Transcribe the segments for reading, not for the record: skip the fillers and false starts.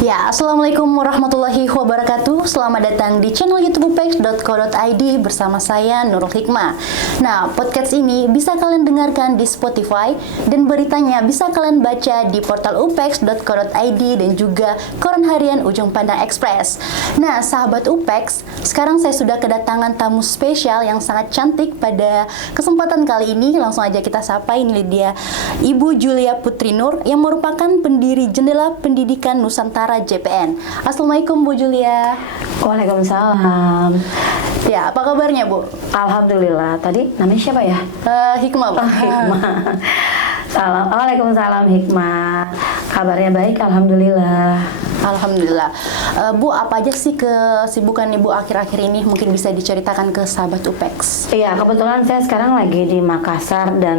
Ya, Assalamualaikum warahmatullahi wabarakatuh. Selamat datang di channel YouTube upex.co.id bersama saya Nurul Hikmah. Nah, podcast ini bisa kalian dengarkan di Spotify dan beritanya bisa kalian baca di portal upex.co.id dan juga koran harian Ujung Pandang Express. Nah, sahabat Upex, sekarang saya sudah kedatangan tamu spesial yang sangat cantik pada kesempatan kali ini. Langsung aja kita sapa, ini dia Ibu Julia Putri Nur yang merupakan pendiri Jendela Pendidikan Nusantara JPN. Assalamualaikum Bu Julia. Waalaikumsalam. Ya, apa kabarnya Bu? Alhamdulillah. Tadi namanya siapa ya? Hikmah Bu. Hikmah. Waalaikumsalam Hikmah. Kabarnya baik, alhamdulillah. Alhamdulillah. Bu, apa aja sih kesibukan Ibu akhir-akhir ini? Mungkin bisa diceritakan ke sahabat Upex. Iya, kebetulan saya sekarang lagi di Makassar dan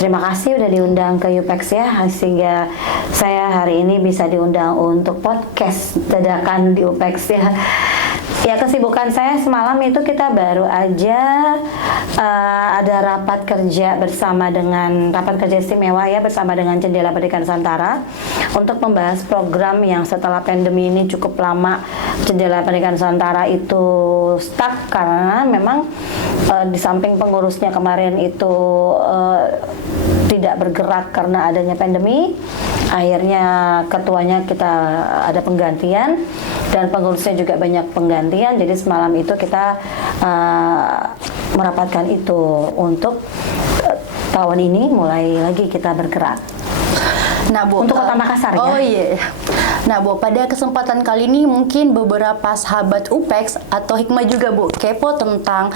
terima kasih udah diundang ke Upex ya, sehingga saya hari ini bisa diundang untuk podcast dadakan di Upex ya. Ya, kesibukan saya semalam itu kita baru aja ada rapat kerja istimewa ya bersama dengan Jendela Pendidikan Nusantara untuk membahas program yang setelah pandemi ini cukup lama Jendela Pendidikan Nusantara itu stuck karena memang di samping pengurusnya kemarin itu tidak bergerak karena adanya pandemi. Akhirnya ketuanya kita ada penggantian dan pengurusnya juga banyak penggantian. Jadi semalam itu kita merapatkan itu untuk tahun ini mulai lagi kita bergerak. Nah Bu, untuk Kota Makassar ya. Oh iya. Nah Bu, pada kesempatan kali ini mungkin beberapa sahabat Upex atau Hikmah juga Bu kepo tentang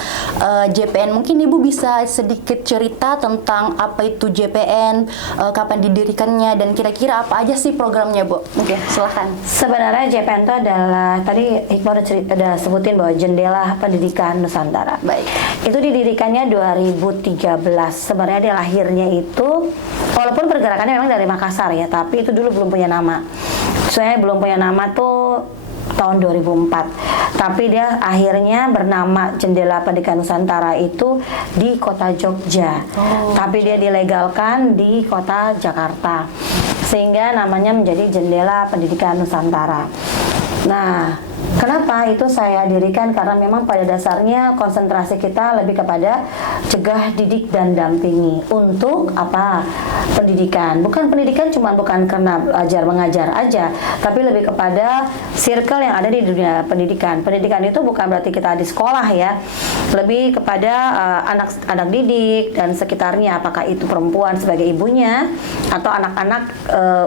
JPN. Mungkin Ibu bisa sedikit cerita tentang apa itu JPN, kapan didirikannya, dan kira-kira apa aja sih programnya Bu? Oke, silahkan. Sebenarnya JPN itu adalah, tadi Hikmah udah sebutin bahwa Jendela Pendidikan Nusantara. Baik. Itu didirikannya 2013. Sebenarnya dia lahirnya itu, walaupun pergerakannya memang dari Makassar ya, tapi itu dulu belum punya nama. Saya belum punya nama tuh tahun 2004. Tapi dia akhirnya bernama Jendela Pendidikan Nusantara itu di kota Jogja. Tapi dia dilegalkan di kota Jakarta. Sehingga namanya menjadi Jendela Pendidikan Nusantara. Nah, kenapa itu saya dirikan? Karena memang pada dasarnya konsentrasi kita lebih kepada cegah, didik, dan dampingi. Untuk apa? Pendidikan. Bukan pendidikan bukan karena belajar mengajar aja, tapi lebih kepada circle yang ada di dunia pendidikan. Pendidikan itu bukan berarti kita di sekolah ya. Lebih kepada anak-anak didik dan sekitarnya, apakah itu perempuan sebagai ibunya atau anak-anak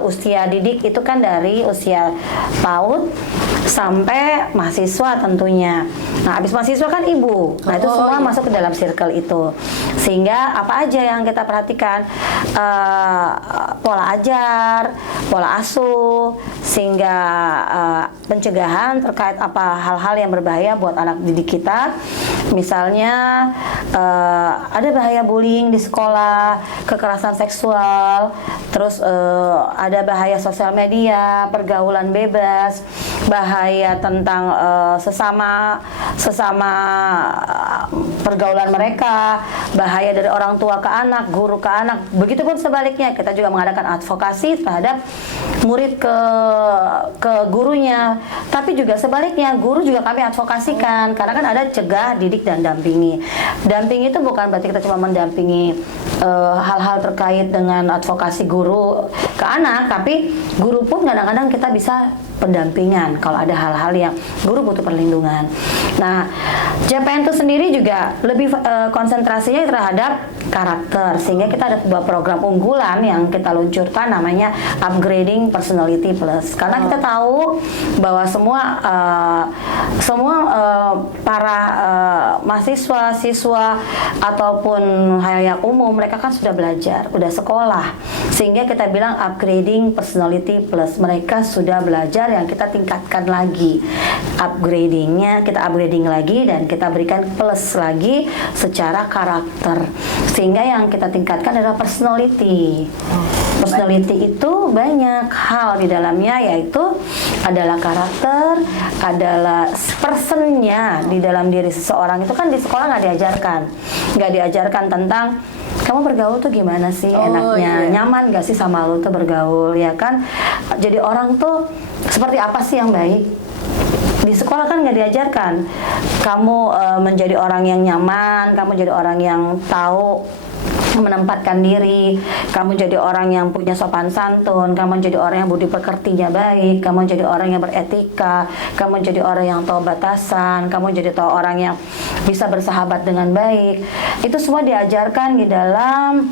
usia didik itu kan dari usia PAUD sampai mahasiswa tentunya. Nah, habis mahasiswa kan ibu. Nah, itu semua masuk ke dalam circle itu. Sehingga apa aja yang kita perhatikan, pola ajar, pola asuh, sehingga pencegahan terkait apa hal-hal yang berbahaya buat anak didik kita. Misalnya ada bahaya bullying di sekolah, kekerasan seksual, terus ada bahaya sosial media, pergaulan bebas, bahaya tentang sesama pergaulan mereka, bahaya dari orang tua ke anak, guru ke anak. Begitupun sebaliknya, kita juga mengadakan advokasi terhadap murid ke gurunya. Tapi juga sebaliknya, guru juga kami advokasikan karena kan ada cegah, didik, dan dampingi. Dampingi itu bukan berarti kita cuma mendampingi hal-hal terkait dengan advokasi guru ke anak, tapi guru pun kadang-kadang kita bisa pendampingan kalau ada hal-hal yang guru butuh perlindungan. Nah, JPN itu sendiri juga lebih konsentrasinya terhadap karakter, sehingga kita ada sebuah program unggulan yang kita luncurkan namanya Upgrading Personality Plus. Karena kita tahu bahwa semua para mahasiswa, siswa ataupun halayak umum, mereka kan sudah belajar, udah sekolah, sehingga kita bilang Upgrading Personality Plus. Mereka sudah belajar, yang kita tingkatkan lagi upgradingnya, kita upgrading lagi dan kita berikan plus lagi secara karakter, sehingga yang kita tingkatkan adalah personality. Personality itu banyak hal di dalamnya, yaitu adalah karakter, adalah personnya di dalam diri seseorang. Itu kan di sekolah nggak diajarkan tentang kamu bergaul tuh gimana sih enaknya, nyaman gak sih sama lu tuh bergaul, ya kan? Jadi orang tuh seperti apa sih yang baik? Di sekolah kan nggak diajarkan kamu menjadi orang yang nyaman, kamu jadi orang yang tahu menempatkan diri, kamu jadi orang yang punya sopan santun, kamu jadi orang yang budi pekertinya baik, kamu jadi orang yang beretika, kamu jadi orang yang tahu batasan, kamu jadi tahu orang yang bisa bersahabat dengan baik. Itu semua diajarkan di dalam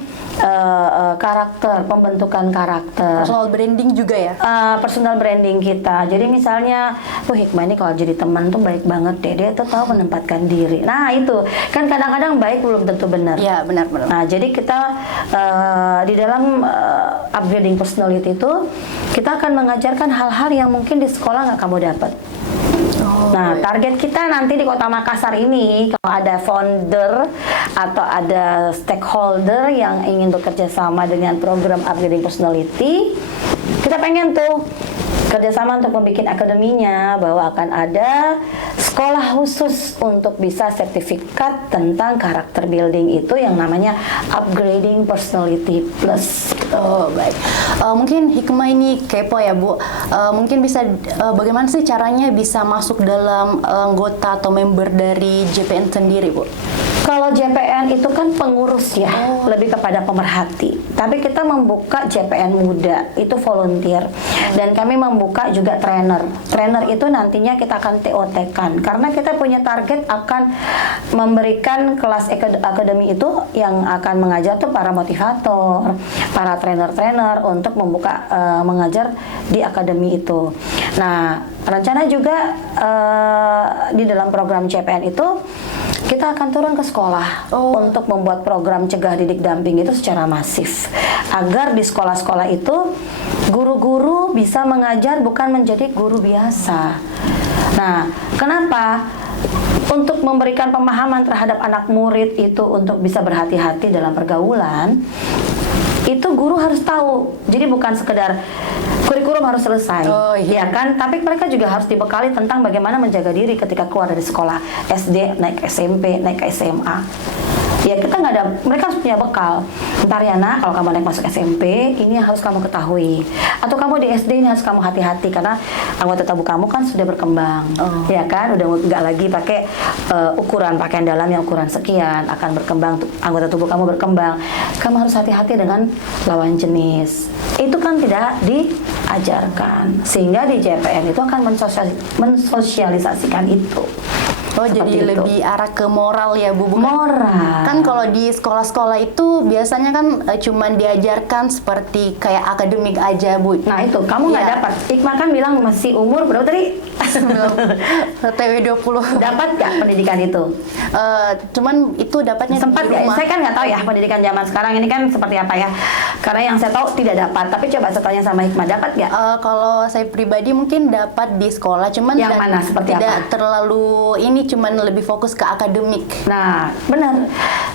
karakter, pembentukan karakter. Personal branding juga ya? Personal branding kita. Jadi misalnya, Hikmah ini kalau jadi teman tuh baik banget deh, dia tuh tahu menempatkan diri. Nah itu, kan kadang-kadang baik belum tentu benar. Ya, benar-benar. Nah jadi kita di dalam upgrading personality itu, kita akan mengajarkan hal-hal yang mungkin di sekolah nggak kamu dapat. Nah, target kita nanti di Kota Makassar ini, kalau ada founder atau ada stakeholder yang ingin bekerja sama dengan program upgrading personality, kita pengen tuh kerjasama untuk membuat akademinya, bahwa akan ada sekolah khusus untuk bisa sertifikat tentang karakter building itu yang namanya upgrading personality plus. Oh baik, mungkin Hikmah ini kepo ya Bu, mungkin bisa bagaimana sih caranya bisa masuk dalam anggota atau member dari JPN sendiri Bu? Kalau JPN itu kan pengurus ya, lebih kepada pemerhati. Tapi kita membuka JPN muda, itu volunteer. Dan kami membuka juga trainer. Trainer itu nantinya kita akan TOT-kan. Karena kita punya target akan memberikan kelas akademi itu yang akan mengajar tuh para motivator, para trainer-trainer untuk membuka mengajar di akademi itu. Nah, rencana juga di dalam program JPN itu kita akan turun ke sekolah untuk membuat program cegah didik damping itu secara masif, agar di sekolah-sekolah itu guru-guru bisa mengajar bukan menjadi guru biasa. Nah, kenapa? Untuk memberikan pemahaman terhadap anak murid itu untuk bisa berhati-hati dalam pergaulan, itu guru harus tahu. Jadi bukan sekedar kurikulum harus selesai, ya kan? Tapi mereka juga harus dibekali tentang bagaimana menjaga diri ketika keluar dari sekolah SD, naik ke SMP, naik ke SMA. Ya kita nggak ada, mereka harus punya bekal. Ntar ya nak, kalau kamu naik masuk SMP, ini yang harus kamu ketahui. Atau kamu di SD ini harus kamu hati-hati karena anggota tubuh kamu kan sudah berkembang, ya kan? Udah nggak lagi pakai ukuran pakaian dalam yang ukuran sekian, akan berkembang, anggota tubuh kamu berkembang. Kamu harus hati-hati dengan lawan jenis. Itu kan tidak diajarkan, sehingga di JPN itu akan mensosialisasikan itu. Oh, jadi itu lebih arah ke moral ya Bu, bukan? Moral. Kan kalau di sekolah-sekolah itu biasanya kan cuman diajarkan seperti kayak akademik aja Bu. Nah itu, kamu nggak dapat. Hikmah kan bilang masih umur berapa tadi? TW 20. Dapat nggak pendidikan itu? Cuman itu dapatnya Sempat di nggak? rumah. Saya kan nggak tahu ya pendidikan zaman sekarang ini kan seperti apa ya. Karena yang saya tahu tidak dapat. Tapi coba saya tanya sama Hikmah, dapat nggak? Kalau saya pribadi mungkin dapat di sekolah, cuman Yang mana? Seperti tidak apa? terlalu ini, cuman lebih fokus ke akademik. Nah, benar.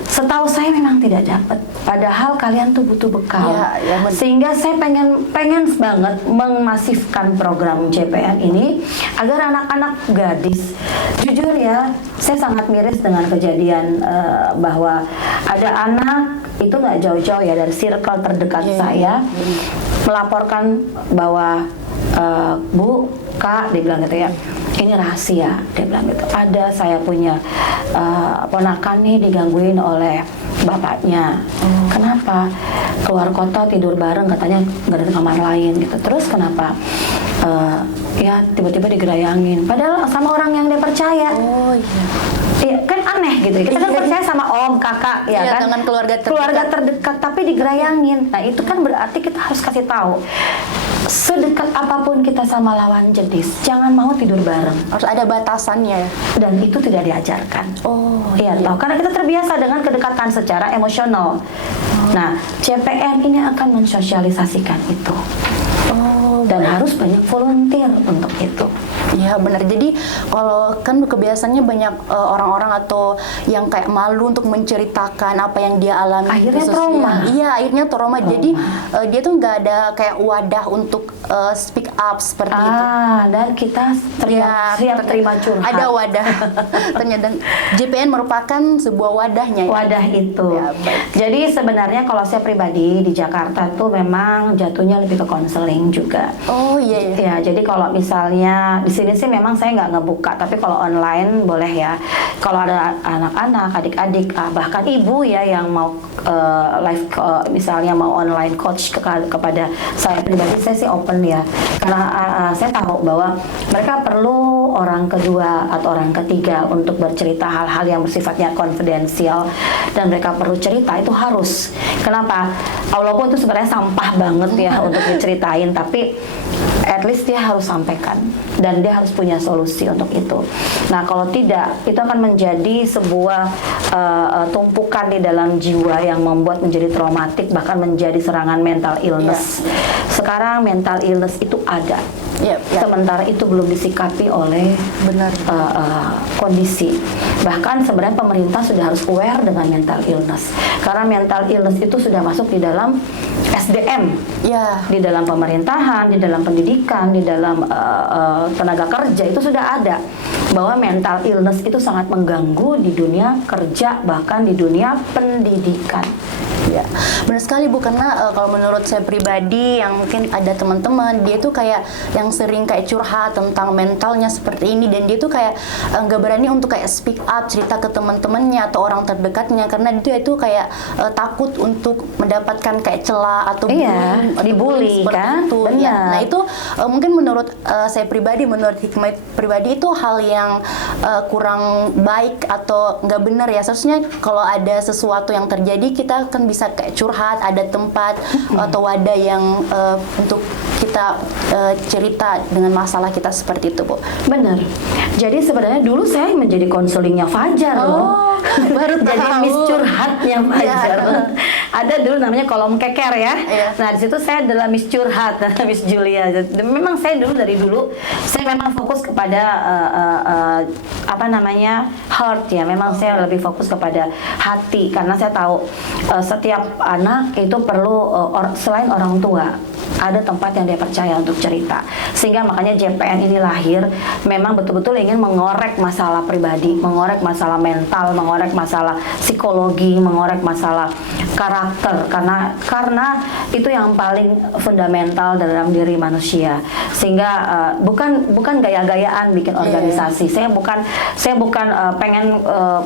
Setahu saya memang tidak dapat. Padahal kalian tuh butuh bekal. Ya, Sehingga saya pengen banget memasifkan program JPN ini agar anak-anak gadis, jujur ya, saya sangat miris dengan kejadian bahwa ada anak itu nggak jauh-jauh ya dari circle terdekat saya melaporkan bahwa Bu, Kak, dia bilang gitu ya, ini rahasia, dia bilang gitu. Ada saya punya ponakan nih digangguin oleh bapaknya. Kenapa? Keluar kota tidur bareng, katanya nggak ada kamar lain gitu. Terus kenapa? Ya tiba-tiba digerayangin. Padahal sama orang yang dia percaya. Oh iya. Iya kan aneh gitu. Kita kan percaya sama om, kakak, ya kan? Dengan keluarga terdekat. Keluarga terdekat, tapi digerayangin. Nah itu kan berarti kita harus kasih tahu. Sedekat apapun kita sama lawan jenis, jangan mau tidur bareng. Harus ada batasannya. Dan itu tidak diajarkan. Iya, toh karena kita terbiasa dengan kedekatan secara emosional. Nah, JPN ini akan mensosialisasikan itu. dan harus banyak volunteer untuk itu. Iya benar. Jadi kalau kan kebiasaannya banyak orang-orang atau yang kayak malu untuk menceritakan apa yang dia alami. Akhirnya khususnya. trauma. Iya, akhirnya trauma. Jadi dia tuh nggak ada kayak wadah untuk speak up seperti itu. Dan kita siap terima curhat. Ada wadah. Ternyata JPN merupakan sebuah wadahnya. Wadah itu. Ya, baik. Jadi sebenarnya kalau saya pribadi di Jakarta tuh memang jatuhnya lebih ke konseling juga. Oh iya. Ya, jadi kalau misalnya di sini sih memang saya nggak ngebuka, tapi kalau online boleh ya. Kalau ada anak-anak, adik-adik, bahkan ibu ya yang mau live, misalnya mau online coach kepada saya pribadi, saya sih open ya. Karena saya tahu bahwa mereka perlu orang kedua atau orang ketiga untuk bercerita hal-hal yang bersifatnya konfidensial, dan mereka perlu cerita itu harus. Kenapa? Walaupun itu sebenarnya sampah banget ya untuk diceritain, tapi at least dia harus sampaikan dan dia harus punya solusi untuk itu. Nah, kalau tidak, itu akan menjadi sebuah tumpukan di dalam jiwa yang membuat menjadi traumatik, bahkan menjadi serangan mental illness. Sekarang mental illness itu ada. Sementara itu belum disikapi oleh kondisi. Bahkan sebenarnya pemerintah sudah harus aware dengan mental illness, karena mental illness itu sudah masuk di dalam SDM, di dalam pemerintahan, di dalam pendidikan, di dalam tenaga kerja itu sudah ada, bahwa mental illness itu sangat mengganggu di dunia kerja, bahkan di dunia pendidikan. Ya, benar sekali Bu, karena kalau menurut saya pribadi, yang mungkin ada teman-teman dia tuh kayak yang sering kayak curhat tentang mentalnya seperti ini, dan dia tuh kayak nggak berani untuk kayak speak up, cerita ke teman-temannya atau orang terdekatnya, karena dia itu kayak takut untuk mendapatkan kayak celah atau dibully kan? Itu. Ya. Nah itu mungkin menurut saya pribadi, menurut hikmah pribadi itu hal yang kurang baik atau nggak benar ya. Seharusnya kalau ada sesuatu yang terjadi, kita kan bisa kayak curhat, ada tempat atau wadah yang untuk kita cerita dengan masalah kita seperti itu, Bu. Benar. Jadi sebenarnya dulu saya menjadi konselingnya Fajar loh. Baru jadi tahu. Miss Curhatnya Fajar. Ada dulu namanya kolom keker ya. Nah, di situ saya adalah Miss Curhat, Miss Julia. Memang saya dari dulu saya memang fokus kepada heart ya. Memang saya lebih fokus kepada hati, karena saya tahu setiap anak itu perlu selain orang tua, ada tempat yang dia percaya untuk cerita. Sehingga makanya JPN ini lahir memang betul-betul ingin mengorek masalah pribadi, mengorek masalah mental, mengorek masalah psikologi, mengorek masalah karakter, karena itu yang paling fundamental dalam diri manusia. Sehingga bukan gaya-gayaan bikin organisasi. Saya bukan pengen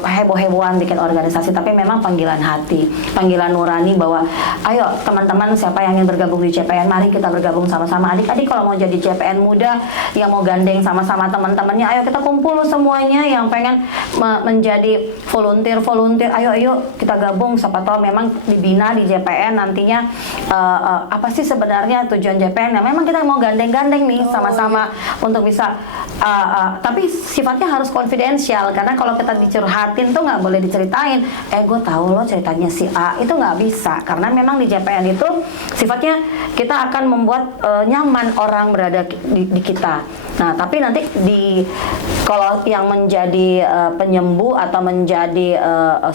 heboh-hebohan bikin organisasi, tapi memang panggilan hati, panggilan nurani bahwa ayo teman-teman, siapa yang ingin bergabung di JPN, mari kita bergabung sama-sama. Adik-adik kalau mau jadi JPN muda yang mau gandeng sama-sama teman-temannya, ayo kita kumpul semuanya yang pengen menjadi volunteer, ayo kita gabung. Siapa tahu memang dibina di JPN nantinya apa sih sebenarnya tujuan JPN. Nah, memang kita mau gandeng-gandeng nih sama-sama untuk bisa tapi sifatnya harus konfidensial, karena kalau kita dicurhatin tuh nggak boleh diceritain. Gue tahu lo ceritanya si A, itu nggak bisa, karena memang di JPN itu sifatnya kita akan membuat nyaman orang berada di kita. Nah, tapi nanti kalau yang menjadi penyembuh atau menjadi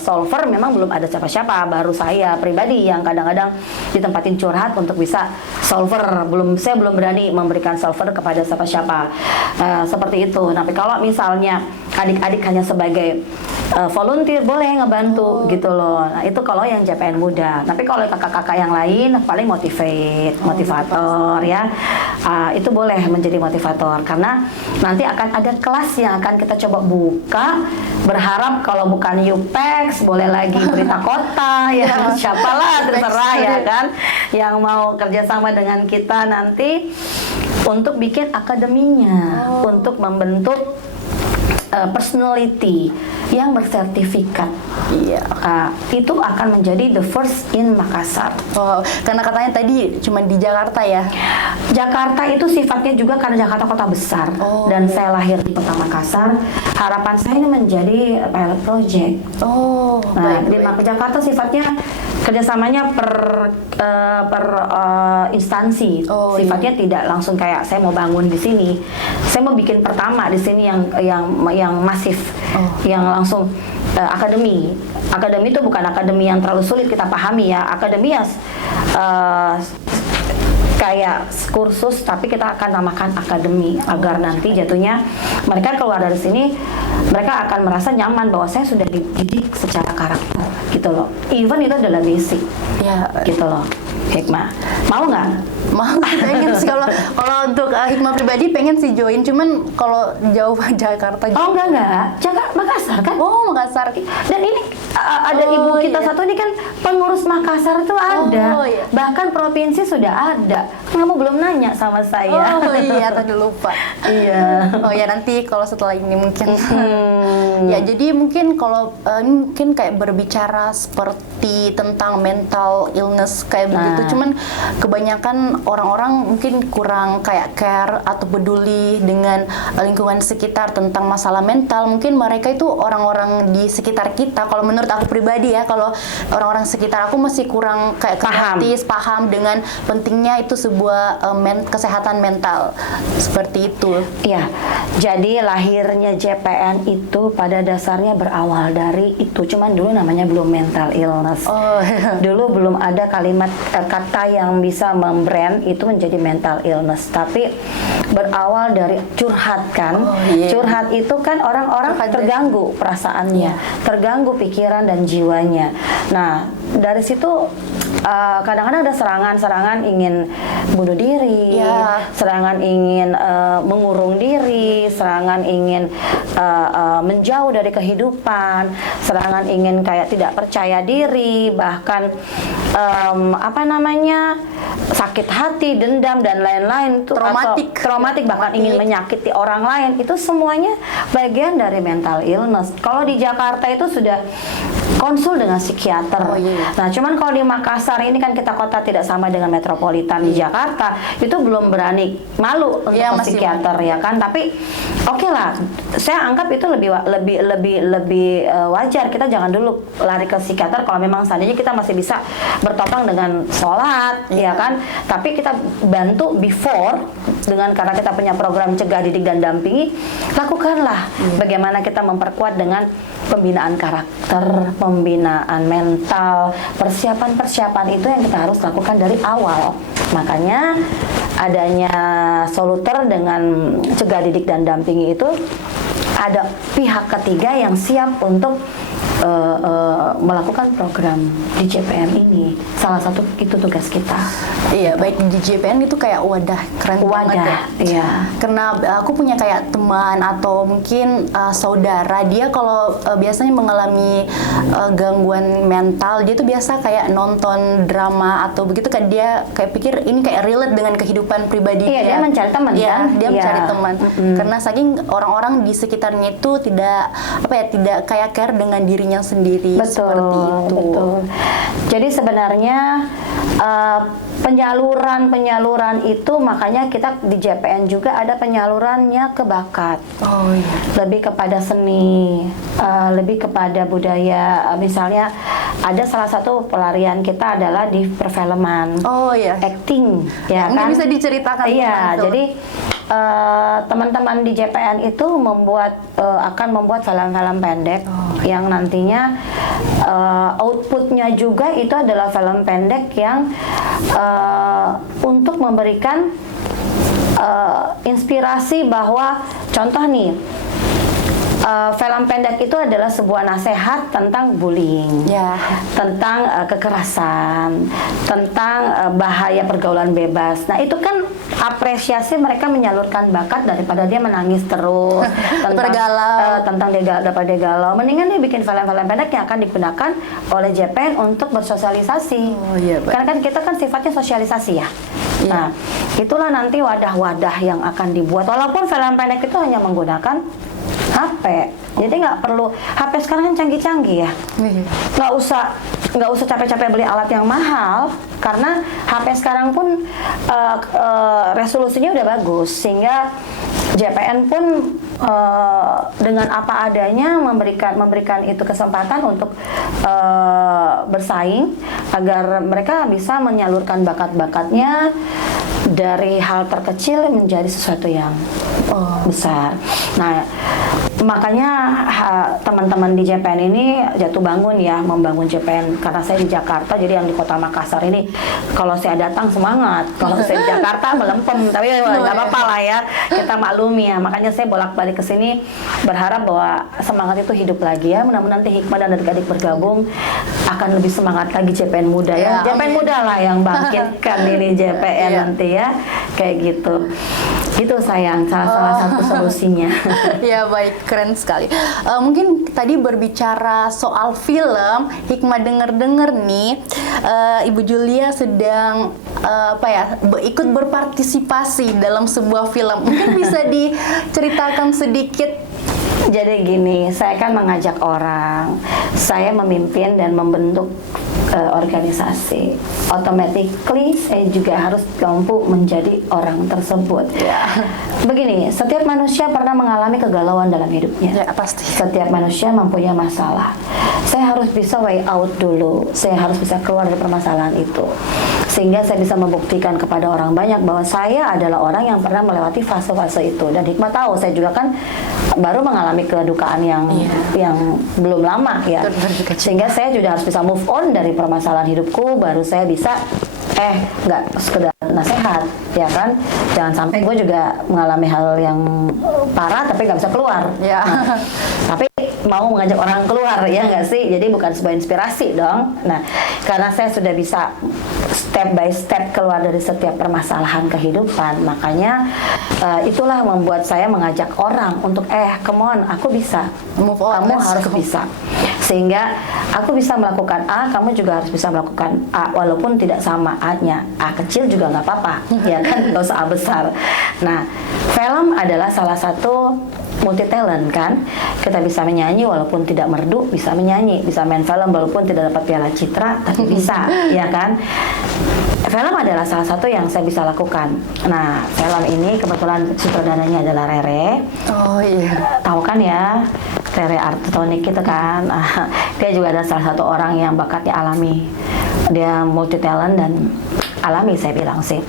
solver memang belum ada siapa-siapa, baru saya pribadi yang kadang-kadang ditempatin curhat untuk bisa solver. Saya belum berani memberikan solver kepada siapa-siapa seperti itu. Tapi kalau misalnya adik-adik hanya sebagai volunteer boleh ngebantu gitu loh. Nah, itu kalau yang JPN muda. Tapi kalau kakak-kakak yang lain paling motivator ya. Itu boleh menjadi motivator, karena nanti akan ada kelas yang akan kita coba buka. Berharap kalau bukan UPEX boleh lagi Berita Kota ya, siapalah terserah ya kan, yang mau kerjasama dengan kita nanti untuk bikin akademinya, untuk membentuk personality yang bersertifikat. Iya. Itu akan menjadi the first in Makassar. Oh, karena katanya tadi cuma di Jakarta ya. Jakarta itu sifatnya juga karena Jakarta kota besar dan saya lahir di kota Makassar. Harapan saya ini menjadi pilot project. Oh, Nah, baik. di Jakarta sifatnya kerjasamanya per instansi. Oh, Sifatnya tidak langsung kayak saya mau bangun di sini, saya mau bikin pertama di sini yang masif, yang langsung akademi. Akademi itu bukan akademi yang terlalu sulit kita pahami ya. Akademi ya kayak kursus, tapi kita akan namakan akademi agar nanti jatuhnya mereka keluar dari sini mereka akan merasa nyaman bahwa saya sudah dididik secara karakter gitu loh. Even itu adalah basic Ya, gitu loh. Hikmah, mau nggak? mau pengen sih kalau untuk Hikmah pribadi pengen sih join, cuman kalau jauh Jakarta. Oh enggak, Jakarta Makassar kan? Oh, Makassar. Dan ini ada ibu kita satu ini kan pengurus Makassar itu ada, iya. bahkan provinsi sudah ada. Kamu belum nanya sama saya. Oh iya, tadi lupa. Iya. Oh ya, nanti kalau setelah ini mungkin. Ya, jadi mungkin kalau ini mungkin kayak berbicara seperti tentang mental illness kayak begitu, cuman kebanyakan orang-orang mungkin kurang kayak care atau peduli dengan lingkungan sekitar tentang masalah mental. Mungkin mereka itu orang-orang di sekitar kita, kalau menurut aku pribadi ya, kalau orang-orang sekitar aku masih kurang kayak kritis, paham dengan pentingnya itu sebuah kesehatan mental seperti itu. Iya, jadi lahirnya JPN itu pada dasarnya berawal dari itu, cuman dulu namanya belum mental illness. Oh, iya. Dulu belum ada kalimat kata yang bisa membrand itu menjadi mental illness, tapi berawal dari curhat kan. Curhat itu kan orang-orang terganggu perasaannya, terganggu pikiran dan jiwanya. Nah, dari situ kadang-kadang ada serangan-serangan ingin bunuh diri, serangan ingin mengurung diri, serangan ingin menjauh dari kehidupan, serangan ingin kayak tidak percaya diri, bahkan sakit hati, dendam dan lain-lain itu traumatik bahkan ingin menyakiti orang lain, itu semuanya bagian dari mental illness. Kalau di Jakarta itu sudah konsul dengan psikiater. Nah, cuman kalau di Makassar ini kan kita kota tidak sama dengan metropolitan di Jakarta, itu belum berani, malu untuk ke psikiater ya kan. Tapi oke lah, saya anggap itu lebih wajar. Kita jangan dulu lari ke psikiater kalau memang seandainya kita masih bisa bertopang dengan sholat ya kan. Tapi kita bantu before dengan, karena kita punya program cegah, didik dan dampingi, lakukanlah bagaimana kita memperkuat dengan pembinaan karakter, pembinaan mental, persiapan itu yang kita harus lakukan dari awal. Makanya adanya Soluter dengan cegah, didik dan dampingi itu ada pihak ketiga yang siap untuk melakukan program di JPN ini. Salah satu itu tugas kita. Iya, baik di JPN itu kayak wadah keren banget ya. Iya. Karena aku punya kayak teman atau mungkin saudara, dia kalau biasanya mengalami gangguan mental, dia tuh biasa kayak nonton drama atau begitu, kan dia kayak pikir ini kayak relate dengan kehidupan pribadi dia. Dia mencari teman kan? Dia mencari teman. Karena saking orang-orang di sekitarnya itu tidak kayak care dengan dirinya sendiri. Seperti itu. Betul. Jadi sebenarnya penyaluran itu, makanya kita di JPN juga ada penyalurannya ke bakat. Oh iya. Lebih kepada seni, lebih kepada budaya. Misalnya ada salah satu pelarian kita adalah di perfilman. Oh iya. Acting, ya mungkin kan? bisa diceritakan. Iya, jadi teman-teman di JPN itu akan membuat film-film pendek yang nantinya outputnya juga itu adalah film pendek yang untuk memberikan inspirasi bahwa contoh nih, film pendek itu adalah sebuah nasihat tentang bullying, tentang kekerasan, tentang bahaya pergaulan bebas. Nah, itu kan apresiasi mereka menyalurkan bakat daripada dia menangis terus tentang daripada dia galau. Mendingan dia bikin film-film pendek yang akan digunakan oleh JPN untuk bersosialisasi. Karena kan kita kan sifatnya sosialisasi ya. Nah, itulah nanti wadah-wadah yang akan dibuat. Walaupun film pendek itu hanya menggunakan HP. Jadi nggak perlu, HP sekarang kan canggih-canggih ya. Nggak usah capek-capek beli alat yang mahal, karena HP sekarang pun resolusinya udah bagus, sehingga JPN pun dengan apa adanya memberikan itu kesempatan untuk bersaing agar mereka bisa menyalurkan bakat-bakatnya dari hal terkecil menjadi sesuatu yang besar. Nah, makanya teman-teman di JPN ini jatuh bangun ya membangun JPN, karena saya di Jakarta, jadi yang di Kota Makassar ini kalau saya datang semangat, kalau saya di Jakarta melempem, tapi nggak apa-apa lah ya, kita maklumi ya. Makanya saya bolak-balik ke sini berharap bahwa semangat itu hidup lagi ya. Mudah-mudahan nanti Hikmah dan adik-adik bergabung akan lebih semangat lagi JPN muda ya. JPN muda lah yang bangkitkan ini JPN nanti ya, kayak gitu. Itu sayang salah satu solusinya. Ya baik, keren sekali. Mungkin tadi berbicara soal film, Hikmah dengar-dengar nih, Ibu Julia sedang ikut berpartisipasi dalam sebuah film. Mungkin bisa diceritakan sedikit. Jadi gini, saya kan mengajak orang, saya memimpin dan membentuk organisasi. Automatically saya juga harus mampu menjadi orang tersebut. Begini, setiap manusia pernah mengalami kegalauan dalam hidupnya. Ya, pasti. Setiap manusia mempunyai masalah. Saya harus bisa way out dulu. Saya harus bisa keluar dari permasalahan itu. Sehingga saya bisa membuktikan kepada orang banyak bahwa saya adalah orang yang pernah melewati fase-fase itu. Dan Hikmah tahu, saya juga kan baru mengalami kedukaan yang belum lama ya. Sehingga saya juga harus bisa move on dari permasalahan hidupku, baru saya bisa nggak sekedar nasihat ya kan, jangan sampai gue juga mengalami hal yang parah tapi nggak bisa keluar ya. Tapi mau mengajak orang keluar ya nggak sih, jadi bukan sebuah inspirasi dong. Nah, karena saya sudah bisa step by step keluar dari setiap permasalahan kehidupan, makanya itulah membuat saya mengajak orang untuk come on, aku bisa, move on, kamu harus bisa, sehingga aku bisa melakukan A, kamu juga harus bisa melakukan A, walaupun tidak sama A-nya, A kecil juga nggak apa-apa ya kan, nggak usah A besar. Nah, film adalah salah satu multi talent kan, kita bisa menyanyi walaupun tidak merdu, bisa menyanyi, bisa main film walaupun tidak dapat piala citra, tapi bisa ya kan. Film adalah salah satu yang saya bisa lakukan. Nah, film ini kebetulan sutradaranya adalah Rere. Oh iya. Tahu kan ya, Rere Artonik itu kan. Dia juga adalah salah satu orang yang bakatnya alami. Dia multi talent dan alami, saya bilang sih.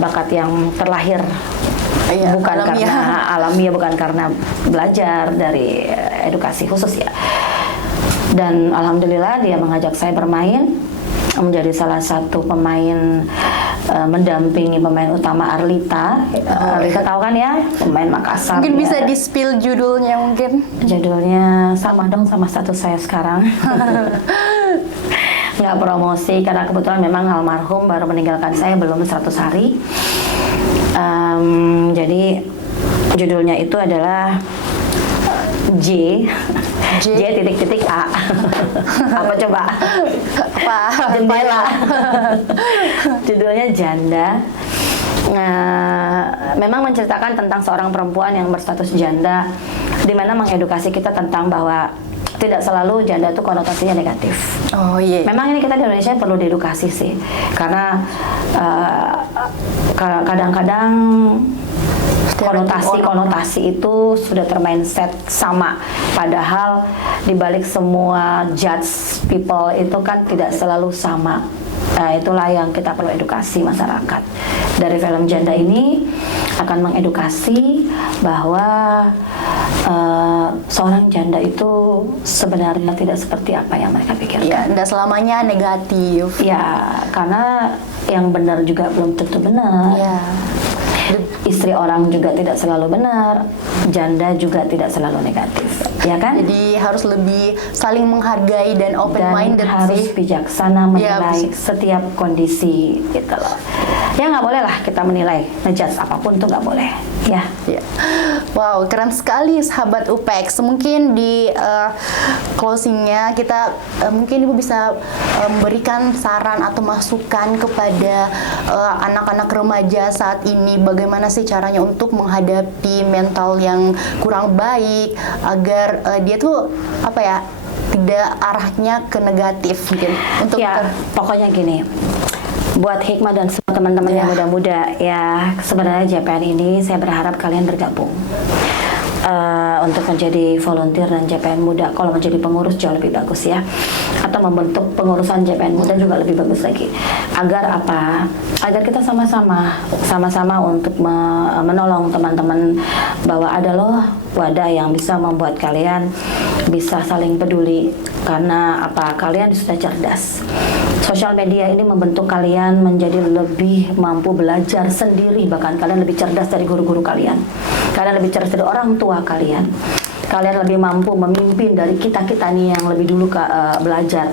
Bakat yang terlahir. Iya, bukan alamiah. Karena alamiah, bukan karena belajar dari edukasi khusus ya. Dan alhamdulillah dia mengajak saya bermain, menjadi salah satu pemain mendampingi pemain utama Arlita. Arlita tahu kan ya, pemain Makassar. Mungkin ya. bisa di-spill judulnya mungkin. Judulnya sama dong sama status saya sekarang. Nggak promosi karena kebetulan memang almarhum baru meninggalkan saya belum 100 hari. Jadi judulnya itu adalah J titik A. Apa coba? Apa? Jendela. Judulnya Janda. Memang menceritakan tentang seorang perempuan yang berstatus janda, di mana mengedukasi kita tentang bahwa tidak selalu janda itu konotasinya negatif. Oh iya. Memang ini kita di Indonesia perlu diedukasi sih, karena kadang-kadang konotasi itu sudah termindset sama, padahal dibalik semua judge people itu kan tidak selalu sama. Nah, itulah yang kita perlu edukasi masyarakat. Dari film Janda ini akan mengedukasi bahwa seorang janda itu sebenarnya tidak seperti apa yang mereka pikirkan. Ya, tidak selamanya negatif. Ya, karena yang benar juga belum tentu benar. Ya. Istri orang juga tidak selalu benar, janda juga tidak selalu negatif, ya kan? Jadi harus lebih saling menghargai dan open minded dan harus sih. bijaksana menilai Ya, setiap kondisi gitu loh. Ya nggak boleh lah kita menilai, ngejudge apapun tuh nggak boleh. Ya. Wow, keren sekali sahabat UPEX. Mungkin di closingnya kita mungkin Ibu bisa memberikan saran atau masukan kepada anak-anak remaja saat ini bagaimana sih caranya untuk menghadapi mental yang kurang baik agar dia tuh apa ya, tidak arahnya ke negatif mungkin untuk Ya, pokoknya gini. Buat Hikmah dan semua teman-teman yang muda-muda, ya sebenarnya JPN ini saya berharap kalian bergabung untuk menjadi volunteer dan JPN Muda. Kalau menjadi pengurus jauh lebih bagus ya, atau membentuk pengurusan JPN Muda juga lebih bagus lagi. Agar apa? Agar kita sama-sama untuk menolong teman-teman, bahwa ada loh wadah yang bisa membuat kalian bisa saling peduli. Karena apa? Kalian sudah cerdas. Sosial media ini membentuk kalian menjadi lebih mampu belajar sendiri, bahkan kalian lebih cerdas dari guru-guru kalian. Kalian lebih cerdas dari orang tua kalian. Kalian lebih mampu memimpin dari kita-kita nih yang lebih dulu belajar.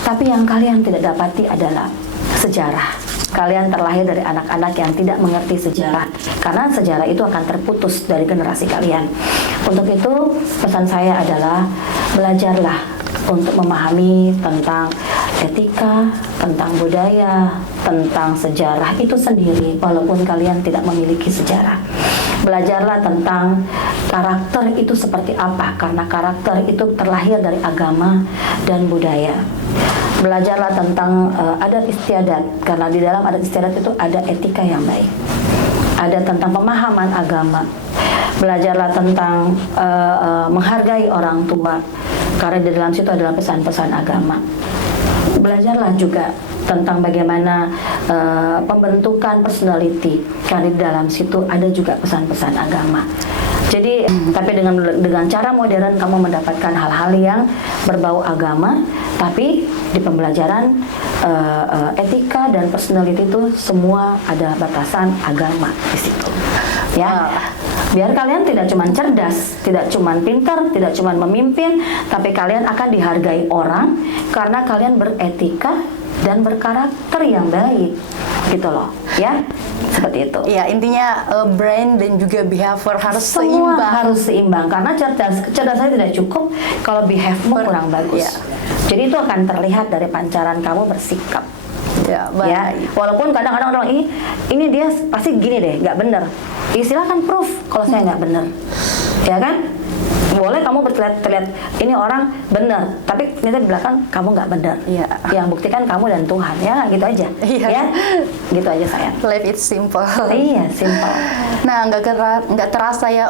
Tapi yang kalian tidak dapati adalah sejarah. Kalian terlahir dari anak-anak yang tidak mengerti sejarah, karena sejarah itu akan terputus dari generasi kalian. Untuk itu, pesan saya adalah belajarlah untuk memahami tentang etika, tentang budaya, tentang sejarah itu sendiri, walaupun kalian tidak memiliki sejarah. Belajarlah tentang karakter itu seperti apa, karena karakter itu terlahir dari agama dan budaya. Belajarlah tentang adat istiadat, karena di dalam adat istiadat itu ada etika yang baik. Ada tentang pemahaman agama. Belajarlah tentang menghargai orang tua, karena di dalam situ adalah pesan-pesan agama. Belajarlah juga tentang bagaimana pembentukan personality, karena di dalam situ ada juga pesan-pesan agama. Jadi, tapi dengan cara modern kamu mendapatkan hal-hal yang berbau agama, tapi di pembelajaran etika dan personality itu semua ada batasan agama di situ. Ya. Biar kalian tidak cuma cerdas, tidak cuma pintar, tidak cuma memimpin, tapi kalian akan dihargai orang karena kalian beretika dan berkarakter yang baik, gitu loh, ya, seperti itu. Ya, intinya brain dan juga behavior harus Semua seimbang. harus seimbang, karena kecerdasan tidak cukup kalau behaviormu kurang bagus. Ya. Jadi itu akan terlihat dari pancaran kamu bersikap. Ya, baik. Ya, walaupun kadang-kadang orang ini dia pasti gini deh, nggak bener. Silahkan proof kalau saya nggak bener, ya kan? Boleh kamu terlihat ini orang benar, tapi ternyata di belakang kamu nggak benar. Iya. Yang buktikan kamu dan Tuhan, ya gitu aja. Iya. Ya, gitu aja sayang. Life is simple. Iya, simple. Nah, nggak terasa ya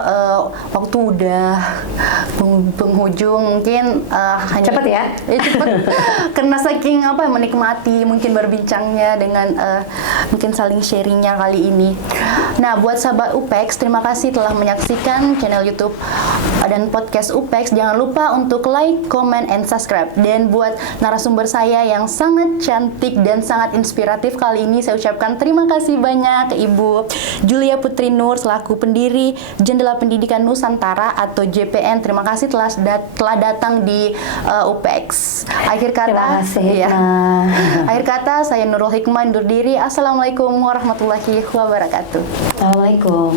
waktu udah penghujung, mungkin hanya Cepet ya? Cepet. Karena saking menikmati mungkin berbincangnya dengan mungkin saling sharingnya kali ini. Nah, buat sahabat UPEX, terima kasih telah menyaksikan channel YouTube dan podcast UPEX. Jangan lupa untuk like, comment, and subscribe. Dan buat narasumber saya yang sangat cantik dan sangat inspiratif kali ini, saya ucapkan terima kasih banyak ke Ibu Julia Putri Nur selaku pendiri Jendela Pendidikan Nusantara atau JPN. Terima kasih telah datang di UPEX. Akhir kata, Terima kasih, ya. Hikmah. Akhir kata, saya Nurul Hikmah undur diri. Assalamualaikum warahmatullahi wabarakatuh. Assalamualaikum.